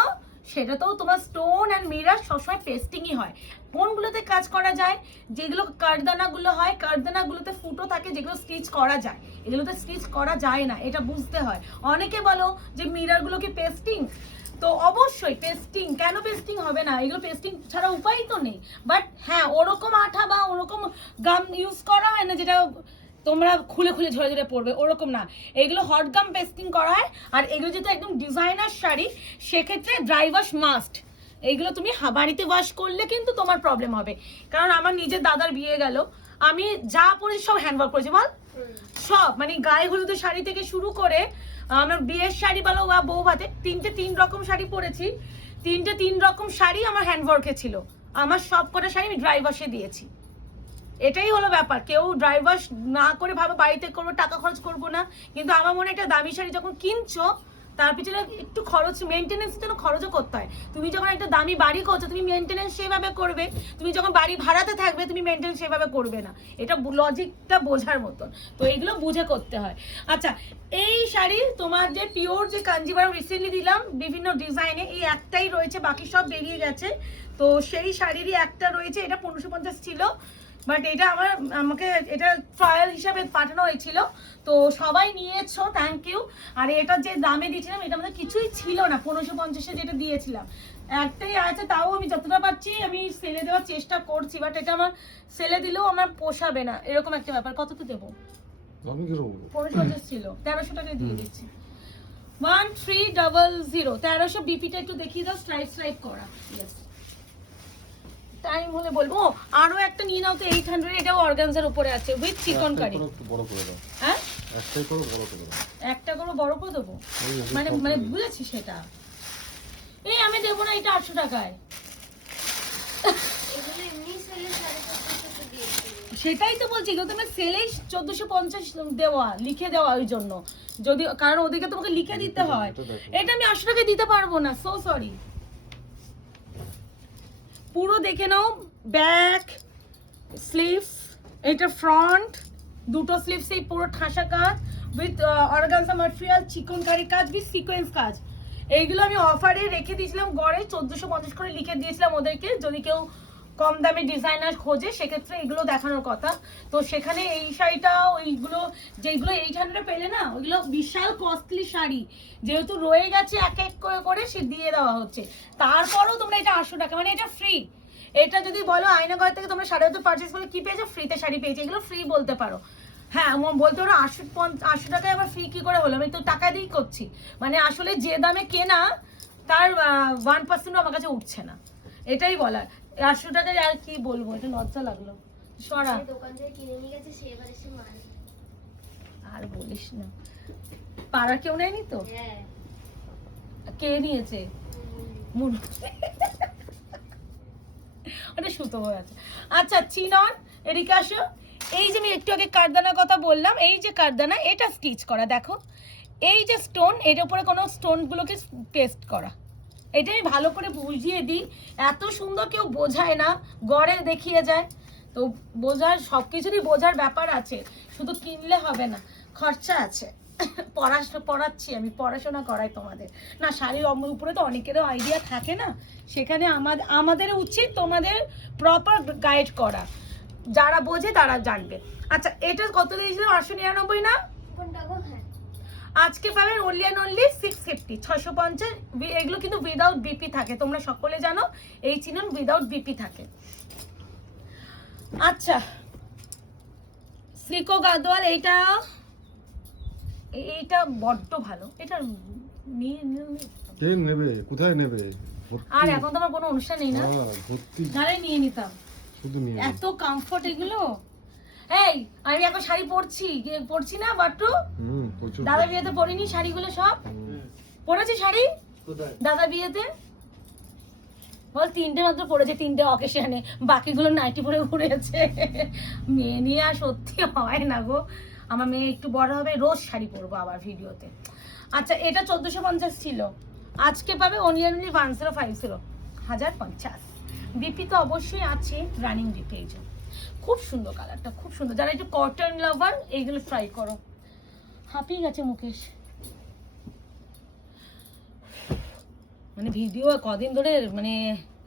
সেটাতেও তোমার স্টোন অ্যান্ড মিরর সবসময় পেস্টিংই হয়। কোনগুলোতে কাজ করা যায়, যেগুলো কারদানাগুলো হয়, কারদানাগুলোতে ফুটো থাকে, যেগুলো স্টিচ করা যায়, এগুলোতে স্টিচ করা যায় না, এটা বুঝতে হয়। অনেকে বলো যে মিররগুলো কি পেস্টিং, তো অবশ্যই পেস্টিং। কেন পেস্টিং হবে না, এগুলো পেস্টিং ছাড়া উপায় তো নেই। বাট হ্যাঁ ওরকম আঠা বা ওরকম গাম ইউজ করা হয় না যেটা তোমরা খুলে খুলে ঝরে ঝরে পড়বে, ওরকম না। এগুলো হট গাম পেস্টিং করা হয়। আর এগুলো যেহেতু একদম ডিজাইনার শাড়ি, সেক্ষেত্রে ড্রাই ওয়াশ মাস্ট। এইগুলো তুমি বাড়িতে ওয়াশ করলে কিন্তু তোমার প্রবলেম হবে। কারণ আমার নিজের দাদার বিয়ে গেল, আমি যা পরেছি সব হ্যান্ড ওয়ার্ক করেছি বল, সব মানে গায়ে হলুদের শাড়ি থেকে শুরু করে আমার বিয়ের শাড়ি বলো বা বউ ভাতে, 3 রকম শাড়ি পরেছি। 3 রকম শাড়ি আমার হ্যান্ড ওয়ার্কে ছিল। আমার সব কটা শাড়ি আমি ড্রাই ওয়াশে দিয়েছি। এটাই হলো ব্যাপার। কেউ ড্রাই ওয়াশ না করে ভাবে বাড়িতে করবো, টাকা খরচ করবো না, কিন্তু আমার মনে হয় একটা দামি শাড়ি যখন কিনছো তার পিছনে একটু খরচ, মেনটেনেন্স জন্য খরচও করতে হয়। তুমি যখন একটা দামি বাড়ি করছো তুমি মেনটেনেন্স সেভাবে করবে, তুমি যখন বাড়ি ভাড়াতে থাকবে তুমি মেনটেনেন্স সেভাবে করবে না। এটা লজিকটা বোঝার মতন, তো এইগুলো বুঝে করতে হয়। আচ্ছা এই শাড়ি তোমার যে পিওর যে কাঞ্জিভারম রিসেন্টলি দিলাম বিভিন্ন ডিজাইনে, এই একটাই রয়েছে, বাকি সব বেরিয়ে গেছে। তো সেই শাড়িরই একটা রয়েছে, এটা 1550 ছিল, বাট এটা আমাকে এটা ট্রায়াল হিসাবে পাঠানো হয়েছিল, তো সবাই নিয়েছো, থ্যাংক ইউ। আর এটা যে দামে দিয়েছিলাম এটা আমাদের কিছুই ছিল না, 1550-এ যেটা দিয়েছিলাম একটাই আছে, তাও আমি যতটা পাচ্ছি আমি সেলে দেওয়ার চেষ্টা করছি। বাট এটা আমার সেলে দিলেও আমার পোষাবে না, এরকম একটা ব্যাপার। কততে দেবো? 1550 ছিল, 1300 টাকায় দিয়ে দিচ্ছি। 1300 1300 বিপিটা একটু দেখিয়ে দাও, স্ট্রাইপ করা। টাইম হলে বলবো। ও, আরো একটা নিয়ে নাও তো 800, এটাও অর্গানজার উপরে আছে উইথ চিকন কারি। একটু বড় করে দাও, হ্যাঁ একটাই করে বড় করে দাও। একটা করে বড় করে দেবো, এই যে মানে সব মানে করে। বুঝেছি সেটা। এই আমি দেবো না, এটা 800 টাকায়। এগুলো এমনি সেলে 450 দিয়েছি। সেটাই তো বলছি, এগুলো তোমার সেলেই 1450 দেওয়া, লিখে দেওয়া ওই জন্য, যদি কারণ ওদিকে তোমাকে লিখে দিতে হয়। এটা দেখো। এটা আমি 800 টাকায় দিতে পারবো না, সো সরি। পুরো দেখে নাও, ব্যাক স্লিভ, এটা ফ্রন্ট, দুটো স্লিভস এই পুরো ঠাসা কাজ উইথ অর্গানজা ম্যাটেরিয়াল, চিকনকারি কাজ উইথ সিকোয়েন্স কাজ। এইগুলো আমি অফারে রেখে দিয়েছিলাম গড়ে 1450 করে লিখে দিয়েছিলাম ওদেরকে, যদি কেউ কম দামে ডিজাইনার খোঁজে সেক্ষেত্রে এগুলো দেখানোর কথা। তো সেখানে এই শাড়িটা ওইগুলো যেগুলো 800 পেলে না, ওইগুলো বিশাল কস্টলি শাড়ি, যেহেতু রয়ে গেছে এক এক করে করে সে দিয়ে দেওয়া হচ্ছে। তারপরেও তোমরা এটা 800 টাকা, মানে এটা ফ্রি। এটা যদি বলো আয়নাঘর থেকে তোমরা 750 পারচেস করে কি পেয়েছো, ফ্রিতে শাড়ি পেয়েছো, এগুলো ফ্রি বলতে পারো। হ্যাঁ আমার বলতে পারো 800 টাকায় আবার ফ্রি কি করে হলো, আমি তো টাকা দিয়েই করছি। মানে আসলে যে দামে কেনা তার 1% আমার কাছে উঠছে না, এটাই বলার। 800 টাকায় আর কি বলবো, এটা লজ্জা লাগলো। সরা, সে দোকান থেকে কিনে নিয়ে গেছে, সে এবার এসে মারে। আর বলিস না, পাড়ার কেউ নেয়নি তো? হ্যাঁ। কে নিয়েছে? মুন ওটা সুতো হয়ে আছে। আচ্ছা চিনন, এদিকে আসো। এই যে আমি একটু আগে কারদানার কথা বললাম, এই যে কারদানা, এটা স্টিচ করা, দেখো এই যে স্টোন, এর উপরে কোনো স্টোনগুলোকে পেস্ট করা। এটা আমি ভালো করে বুঝিয়ে দিই, এত সুন্দর কেউ বোঝায় না, গড়ে দেখিয়ে যায়। তো বোঝার, সব কিছুরই বোঝার ব্যাপার আছে, শুধু কিনলে হবে না, খরচা আছে। পড়াচ্ছি আমি, পড়াশোনা করাই তোমাদের না। শাড়ির উপরে তো অনেকেরও আইডিয়া থাকে না, সেখানে আমাদের উচিত তোমাদের প্রপার গাইড করা, যারা বোঝে তারা জানবে। আচ্ছা এটা কত দিয়েছিলাম, 899 না? কোনটা গো? হ্যাঁ। আজকে পাবেন অনলি অ্যান্ড অনলি 650, 650। এগুলো কিন্তু উইদাউট বিপি থাকে, তোমরা সকলে জানো এই চিনন উইদাউট বিপি থাকে। আচ্ছা সিকো গাদোয়াল, এইটা বড্ড ভালো, এটা কে নেবে, কোথায় নেবে? আর এখন তো আমার কোনো অনুষ্ঠান নেই না, ভর্তি নারে নিয়ে নিতাম। শুধু নিয়ে এত কমফোর্ট এগুলো। এই আমি এখন শাড়ি পরছি না বাট্টু, প্রচুর। দাদা বিয়েতে পরিনি শাড়িগুলো সব পরেছি শাড়ি, দাদা বিয়েতে বল 3টে মাত্র পড়েছে, 3টে অকেশনে, বাকিগুলো নাইটি পরে ঘুরেছে। মেয়ে নিয়ে আর সত্যি হয় না গো, আমার মেয়ে একটু বড় হবে রোজ শাড়ি পরবো আবার ভিডিওতে। আচ্ছা এটা 1450 ছিল, আজকে পাবে অনলি অনলি 1050, 1050। বিপি তো অবশ্যই আছে, রানিং বিপি। এই যে খুব সুন্দর কালারটা, খুব সুন্দর। যারা একটু কটন লাভার এইগুলো ট্রাই করো। হাঁপিয়ে গেছে মুকেশ, মানে ভিডিও কদিন ধরে মানে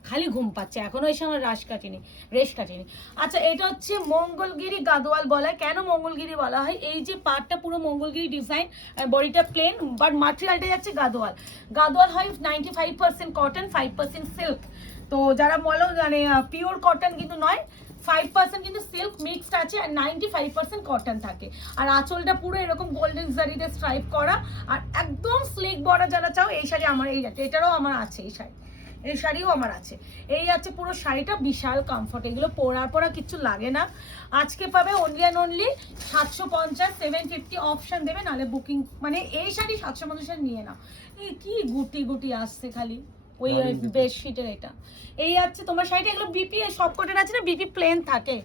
খালি ঘুম পাচ্ছে, এখনো এসে আমার রেশ কাটেনি। আচ্ছা এটা হচ্ছে মঙ্গলগিরি গাদোয়াল বলা হয়। কেন মঙ্গলগিরি বলা হয়, এই যে পার্টটা পুরো মঙ্গলগিরি ডিজাইন, বডিটা প্লেন, বাট মাটেরিয়ালটা যাচ্ছে গাদোয়াল। গাদোয়াল হয় 95% কটন, 5% সিল্ক। তো যারা বলো মানে পিওর কটন কিন্তু নয়, 5% কিন্তু সিল্ক মিক্সড আছে, আর 95% কটন থাকে। আর আঁচলটা পুরো এরকম গোল্ডেন জারিতে স্ট্রাইপ করা, আর একদম স্লিক বর্ডার যারা চাও, এই শাড়ি আমার এই যাচ্ছে, এটারও আমার আছে, এই শাড়িও আমার আছে। এই আছে পুরো শাড়িটা, বিশাল কমফোর্ট, এগুলো পরা কিচ্ছু লাগে না। আজকে পাবে অনলি অ্যান্ড অনলি 750, 750 অপশন দেবে, নাহলে বুকিং, মানে এই শাড়ি 750 নিয়ে নাও। এই কি গুটি আসছে খালি ওই বেডশিটের। এটা এই আছে তোমার শাড়িটা, এগুলো বিপি সব কটন আছে না, বিপি প্লেন থাকে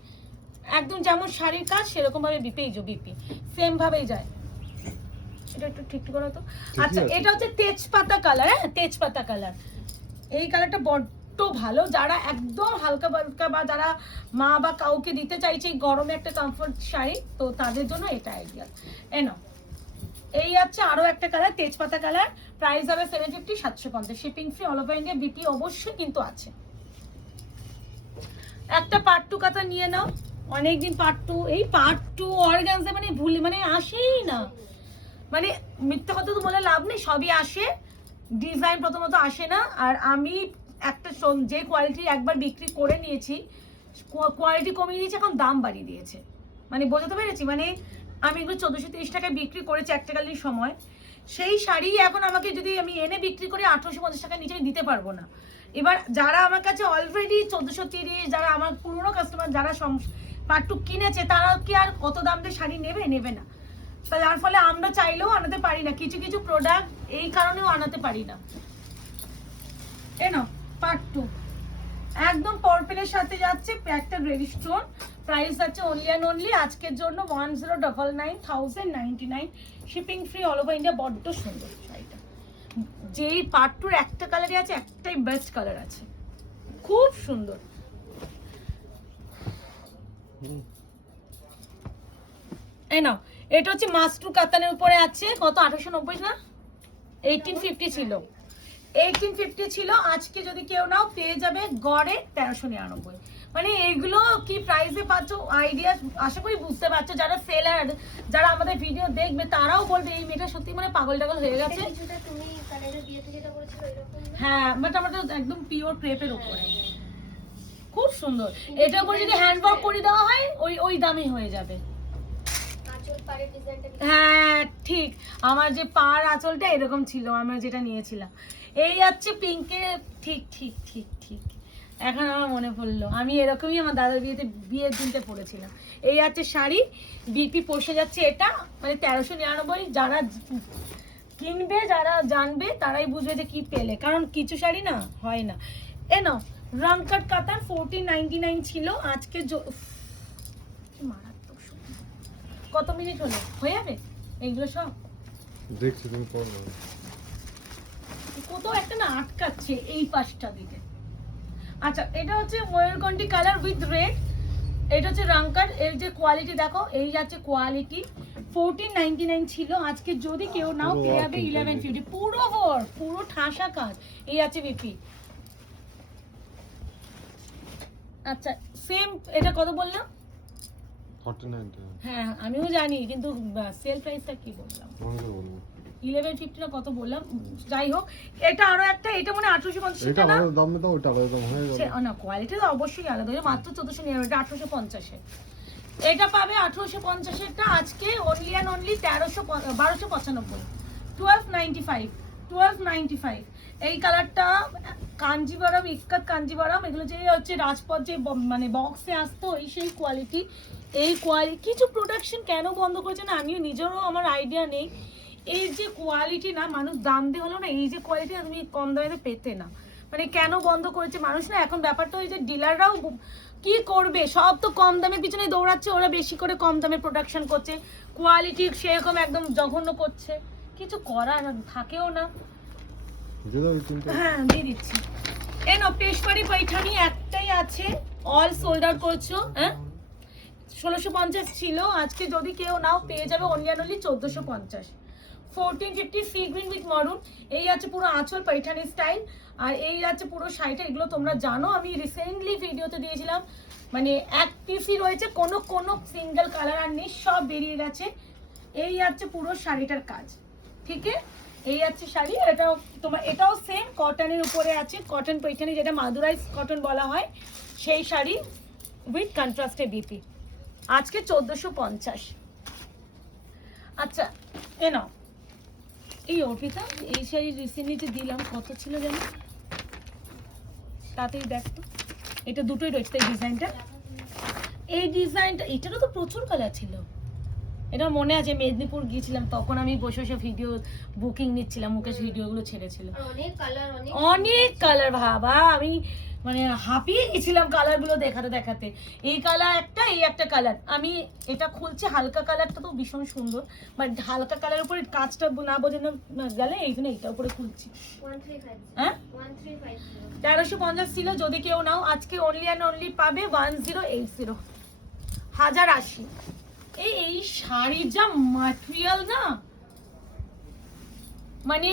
একদম, যেমন শাড়ির কাজ সেরকম ভাবে বিপি, এই যে বিপি সেম ভাবেই যায়। এটা একটু ঠিক করো তো। আচ্ছা এটা হচ্ছে তেজপাতা কালার, হ্যাঁ তেজপাতা কালার, এই কালারটা বড্ড ভালো। যারা একদম হালকা বালকা বা যারা মা বা কাউকে দিতে চাইছে গরমে একটা কমফোর্ট শাড়ি, তো তাদের জন্য এটা আইডিয়াল। এনো এই আছে আরো একটা কালার, তেজপাতা কালার, প্রাইস হবে 750, 750, shipping free, all over India, BP অবশ্যই কিন্তু আছে। একটা পার্ট 2 কাতা নিয়ে নাও, অনেকদিন পার্ট 2, এই পার্ট 2 অর্গানজা মানে মানে আসেই না, মানে মিথ্যা কথা তো বলে লাভ নেই, সবই আসে, ডিজাইন প্রথমত আসে না। আর আমি একটা যে কোয়ালিটি একবার বিক্রি করে নিয়েছি, কোয়ালিটি কমিয়ে দিয়েছে, এখন দাম বাড়িয়ে দিয়েছে, মানে বোঝাতে পেরেছি। মানে আমি এগুলো 1430 টাকায় বিক্রি করেছি একটাকালীন সময়, সেই শাড়ি এখন আমাকে যদি আমি এনে বিক্রি করি 1850 টাকার নিচে আমি দিতে পারবো না। এবার যারা আমার কাছে অলরেডি 1430, যারা আমার পুরনো কাস্টমার, যারা পার্ট টু কিনেছে, তারা কি আর কত দাম দিয়ে শাড়ি নেবে না। তো যার ফলে আমরা চাইলেও আনাতে পারি না, কিছু কিছু প্রোডাক্ট এই কারণেও আনাতে পারি না। পার্ট টু একদম পার্পলের সাথে যাচ্ছে, একটা রেডি স্টোন, প্রাইস আছে অনলি অ্যান্ড অনলি আজকের জন্য 1099,099, shipping free all over India. বড্ড সুন্দর শাড়িটা, যেই পার্ট টুর একটা কালারই আছে, একটাই বেস্ট কালার আছে, খুব সুন্দর। এই নাও, এটা হচ্ছে মাস্টু কাতানের উপরে আছে, কত 1890 না 1850 ছিল, 1850 ছিল। আজকে যদি কেউ নাও পেয়ে যাবে গড়ে 1399। মানে এইগুলো কি প্রাইসে পাচ্ছ আইডিয়া আশা করি বুঝতে পারছো। যারা সেলার, যারা আমাদের ভিডিও দেখবে, তারাও বলবে এই মেয়েটা সত্যি মানে পাগল টাগল হয়ে গেছে। কিছুটা তুমি কালারের বিয়েতে যেটা করেছিল এরকম না? হ্যাঁ, বাট আমাদের একদম পিওর ক্রেপের উপরে, খুব সুন্দর। এটার উপরে যদি হ্যান্ড ওয়ার্ক করে দেওয়া হয় ওই দামে হয়ে যাবে। আঁচল পাড়ের ডিজাইনটা হ্যাঁ ঠিক, আমার যে পার আঁচলটা এরকম ছিল, আমরা যেটা নিয়েছিলাম। এই যাচ্ছে পিঙ্কে, ঠিক ঠিক ঠিক ঠিক, এখন আমার মনে পড়লো, আমি এরকমই আমার দাদার বিয়ের দিনটা পরেছিলাম। এই আছে শাড়ি, বিপি পোষে যাচ্ছে এটা, মানে 1399। যারা কিনবে, যারা জানবে, তারাই বুঝবে যে কি পেলে, কারণ কিছু শাড়ি না হয় না। নাও রাংকাট কাতার 1499 ছিল, আজকে মারাত্মক সুন্দর। কত মিনিট হলো, হয়ে যাবে এইগুলো সব? দেখছি তুমি পড়ো। কোথাও একটা না আটকাচ্ছে এই পাশটা দিকে। আচ্ছা, এটা হচ্ছে ময়ূরকণ্ঠী কালার উইথ রেড, এটা হচ্ছে রাংকার। এর যে কোয়ালিটি দেখো, এই যাচ্ছে কোয়ালিটি। 1499 ছিল, আজকে যদি কেউ নাও পেয়ে যাবে 1150। পুরো ঠাসা কাজ। এই আছে বিপি। আচ্ছা সেম, এটা কত বললাম? 49 হ্যাঁ আমিও জানি, কিন্তু সেল প্রাইসটা কি বললাম? 1150 না কত বললাম, যাই হোক। এটা আরো একটা, এটা মনে 1850 এটা না? আলাদা দাম দাও, ওটা আলাদা দাম হয়ে যাবে। না কোয়ালিটি তো অবশ্যই আলাদা, মাত্র 1499, এটা 1850 এ। এটা পাবে 1850 এরটা আজকে অনলি অ্যান্ড অনলি 1295, 1295। এই কালারটা কাঞ্জিভারাম, ইক্কাত কাঞ্জিভারাম, এগুলো যে হচ্ছে রাজপথ যে মানে বক্সে আসতো, এই সেই কোয়ালিটি। এই কোয়ালিটি কিছু প্রোডাকশন কেন বন্ধ করেছে না, আমিও নিজেরও আমার আইডিয়া নেই। এই যে কোয়ালিটি না, মানুষ দাম দিয়ে হলো না, এই যে কোয়ালিটি তুমি কম দামে পেতে না, মানে কেন বন্ধ করেছে মানুষ না। এখন ব্যাপারটা ওই যে ডিলাররাও কি করবে, সব তো কম দামের পিছনে দৌড়াচ্ছে, ওরা বেশি করে কম দামে প্রোডাকশন করছে, কোয়ালিটি সেরকম একদম জঘন্য করছে, কিছু করার থাকেও না। হ্যাঁ দিয়ে দিচ্ছি। এনো পেশওয়ারি পৈঠানি একটাই আছে, অল সোল্ড আউট করছো। হ্যাঁ 1650 ছিল, আজকে যদি কেউ নাও পেয়ে যাবে only and only 1450। 1450 sea green with মারুন। এই আছে পুরো আঁচল পৈঠানি স্টাইল, আর এই আছে পুরো শাড়িটা। এগুলো তোমরা জানো, আমি রিসেন্টলি ভিডিওতে দিয়েছিলাম, মানে এক পিসই রয়েছে, কোনো সিঙ্গেল কালার আর নেই, সব বেরিয়ে গেছে। এই আছে পুরো শাড়িটার কাজ, ঠিক আছে? এই আছে শাড়ি, এটাও তোমার, এটাও সেম কটনের উপরে আছে, কটন পৈঠানি, যেটা মাদুরাইজ কটন বলা হয়, সেই শাড়ি উইথ কন্ট্রাস্টে বিপি, আজকে 1450। আচ্ছা নাও, এই অর্পিতা, এই শাড়ি রিসেন্টলি যে দিলাম কত ছিল জানো? তাতেই দেখতো, এটা দুটোই রয়েছে এই ডিজাইনটা। এই ডিজাইনটা, এটারও তো প্রচুর কালার ছিল। এটা মনে আছে, মেদিনীপুর গিয়েছিলাম, তখন আমি বসে বসে ভিডিও বুকিং নিচ্ছিলাম, মুকেশ ভিডিওগুলো ছেড়েছিল। অনেক কালার বাবা, আমি মানে হাঁপিয়ে গেছিলাম কালারগুলো দেখাতে। এই কালার একটা, এই একটা কালার। আমি এটা খুলছি, হালকা কালারটা তো ভীষণ সুন্দর, বাট হালকা কালার উপরে কাজটা না বোঝানো গেলে এই জন্য এইটা উপরে খুলছি। হ্যাঁ 1350 ছিল, যদি কেউ নাও আজকে অনলি অ্যান্ড অনলি পাবে 1080, 1080। এই শাড়ির যা ম্যাটেরিয়াল না, মানে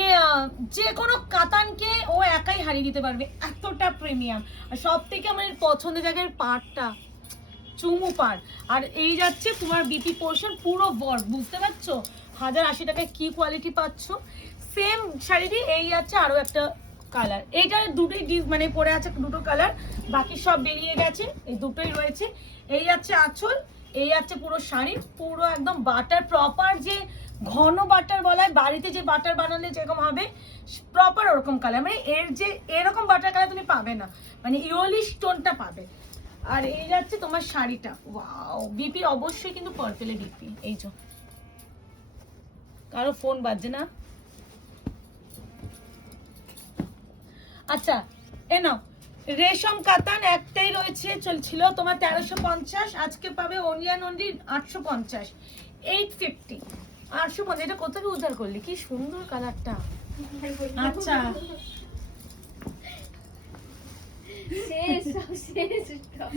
যে কোনো কাতানকে ও একাই হারিয়ে দিতে পারবে, এতটা প্রিমিয়াম। আর সব থেকে আমার পছন্দের জায়গার পাড়টা, চুমু পাড়। আর এই যাচ্ছে তোমার বিপি পোর্শন পুরো বর, বুঝতে পারছো 1080 টাকায় কি কোয়ালিটি পাচ্ছ। সেম শাড়িটি এই যাচ্ছে আরো একটা কালার, এইটার দুটোই মানে পরে আছে দুটো কালার, বাকি সব বেরিয়ে গেছে, এই দুটোই রয়েছে। এই যাচ্ছে আঁচল, এই আছে পুরো শাড়ি, পুরো একদম বাটার প্রপার, যে ঘন বাটার বলা হয়, বাড়িতে যে বাটার বানালে যেরকম হবে প্রপার ওরকম কালার, মানে এর যে এরকম বাটার কালার তুমি পাবে না, মানে ইয়েলিশ টোনটা পাবে। আর এই যাচ্ছে তোমার শাড়িটা, ওয়াও বিপি অবশ্যই কিন্তু পার্পেলে বিপি। এই যে কারো ফোন বাজছে না, আচ্ছা এ নাও রেশম কাতান একটাই রয়েছে, চলছিল তোমার 1350, আজকে পাবে অনিয়ন অনলি 850, 850, 850। এটা কত কি উদ্ধার করলি, কি সুন্দর কালারটা। আচ্ছা শেষ সব শেষ সব।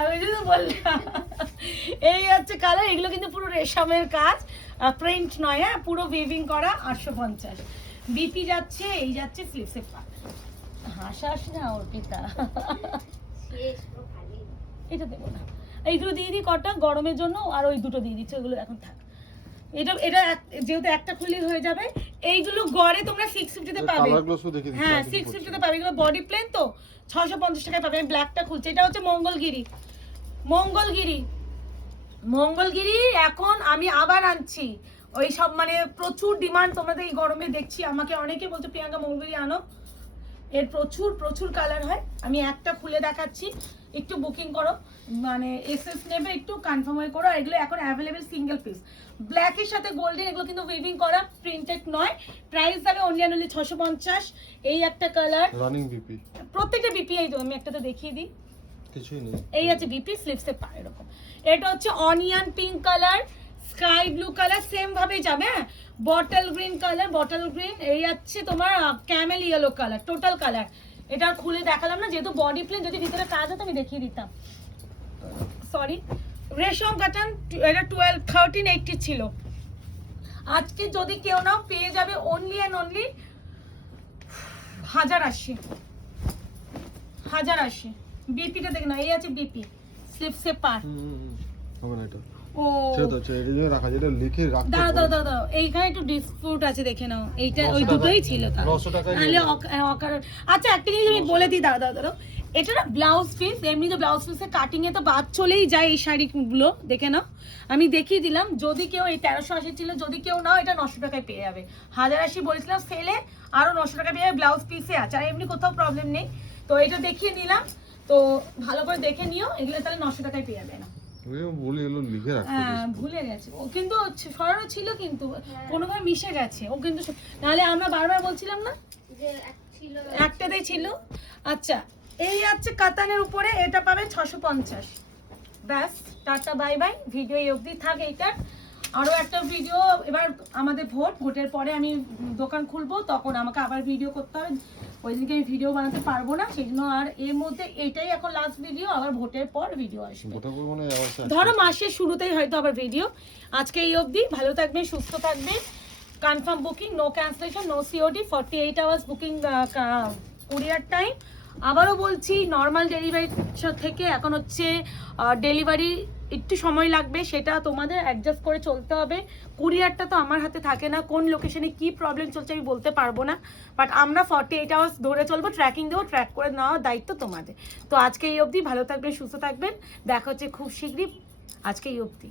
আমি যদি বললাম এই হচ্ছে কালার, এগুলো কিন্তু পুরো রেশমের কাজ, প্রিন্ট নয়, হ্যাঁ পুরো উইভিং করা, 850। বিপি যাচ্ছে, এই যাচ্ছে ফ্লিপসে পার, হাসাস না অর্পিতা। শেষ পুরো খালি। এটা দেবো না, এইগুলো দিয়ে দিই কটা গরমের জন্য, আর ওই দুটো দিয়ে দিচ্ছি, ওইগুলো এখন থাক। এটা এটা যেহেতু একটা খুললেই হয়ে যাবে। এইগুলো গড়ে তোমরা 650 তে পাবে, কালারগুলো শুধু দেখে দিচ্ছি, হ্যাঁ আর কিছু 650 তে পাবে। এগুলো বডি প্লেন তো 650 টাকায় পাবে। আমি ব্ল্যাকটা খুলছি, এটা হচ্ছে মঙ্গলগিরি। মঙ্গলগিরি, মঙ্গলগিরি এখন আমি আবার আনছি, ওই সব মানে প্রচুর ডিমান্ড তোমাদের এই গরমে দেখছি, আমাকে অনেকে বলছে প্রিয়াঙ্কা মঙ্গলগিরি আনো, এর প্রচুর প্রচুর কালার হয়। আমি একটা খুলে দেখাচ্ছি, একটু বুকিং করো, মানে এসএস নেবে একটু কনফার্ম হয়ে করো। এগুলো এখন অ্যাভেলেবেল সিঙ্গেল পিস, ব্ল্যাকের সাথে গোল্ডেন, এগুলো কিন্তু উইভিং করা, প্রিন্টেড নয়। প্রাইস যাবে অনলি 650। এই একটা কালার, রানিং বিপি প্রত্যেকটা বিপি। এই তো আমি একটা তো দেখিয়ে দিই, কিছুই নেই। এই আছে বিপি স্লিপসে পা এরকম। এটা হচ্ছে onion pink colour, sky blue colour, same ভাবে যাবে, হ্যাঁ bottle green colour, bottle green. এই আছে তোমার Camel yellow colour, total colour. এটা আর খুলে দেখালাম না, যেহেতু বডি প্লেন, যদি ভিতরে কাজ হতো আমি দেখিয়ে দিতাম, সরি। রেশম কাটান, এটা 1380 ছিল, আজকে যদি কেউ নাও পেয়ে যাবে অনলি অ্যান্ড অনলি 1080, 1080। বিপিটা দেখে না, এই আছে বিপি স্লিপসে পার। হবে না এটা, ও ছেড়ে দাও, ছেড়ে দাও, রাখা যেটা লিখে রাখতে দাঁড়াও হবে। দাঁড়াও দাঁড়াও, এইখানে একটু ডিসপুট আছে, দেখে নাও। এইটা 900 ওই টাকা- দুটোই ছিল, তাহলে 900 টাকায় নাহলে নিয়ে নাও। অকারণ। আচ্ছা একটা জিনিস আমি বলে দিই, দাঁড়াও দাঁড়াও দাঁড়াও, এটা না ব্লাউজ পিস, এমনি তো ব্লাউজ পিসের কাটিং এ তো বাদ চলেই যায় এই শাড়িগুলো, দেখে নাও। আমি দেখিয়ে দিলাম, যদি কেউ এই 1380 ছিল, যদি কেউ নাও এটা 900 টাকায় পেয়ে যাবে। 1080 বলেছিলাম সেলে, আরো 900 টাকা পেয়ে যাবে, ব্লাউজ পিসে আছে, আর এমনি কোথাও প্রবলেম নেই। তো এটা দেখিয়ে নিলাম, তো ভালো করে দেখে নিও, এগুলো তাহলে 900 টাকায় পেয়ে যাবে না। বলি এগুলো লিখে রাখতে হ্যাঁ হবে। ভুলে গেছে ও, কিন্তু সরানো ছিল, কিন্তু কোনোভাবে মিশে গেছে ও, কিন্তু নাহলে আমরা বারবার বলছিলাম না, যে এক ছিল একটাতেই ছিল। আচ্ছা এই আছে কাতানের উপরে, এটা পাবে 650। ব্যাস, টাটা বাই বাই, ভিডিও এই অবধি থাক। এইটার আরো একটা ভিডিও, এবার আমাদের ভোটের পরে আমি দোকান খুলবো, তখন আমাকে আবার ভিডিও করতে হবে, ওই দিনকে আমি ভিডিও বানাতে পারবো না, সেই জন্য। আর এর মধ্যে এটাই এখন লাস্ট ভিডিও, আবার ভোটের পর ভিডিও আসবে, গোটা করে মানে অবস্থা ধরো মাসের শুরুতেই হয়তো আবার ভিডিও। আজকে এই অবধি, ভালো থাকবেন, সুস্থ থাকবেন। Confirm booking, no cancellation, no COD, 48 hours booking courier time. আবারও বলছি, নর্মাল ডেলিভারি থেকে এখন হচ্ছে ডেলিভারি একটু সময় লাগবে, সেটা তোমাদের অ্যাডজাস্ট করে চলতে হবে। কুরিয়ারটা তো আমার হাতে থাকে না, কোন লোকেশনে কি প্রবলেম চলছে আমি বলতে পারবো না, বাট আমরা 48 আওয়ার্স ধরে চলবো, ট্র্যাকিং দেবো, ট্র্যাক করে নেওয়ার দায়িত্ব তোমাদের। তো আজকে এই অবধি, ভালো থাকবেন, সুস্থ থাকবেন, দেখা হচ্ছে খুব শীঘ্রই, আজকে এই অবধি।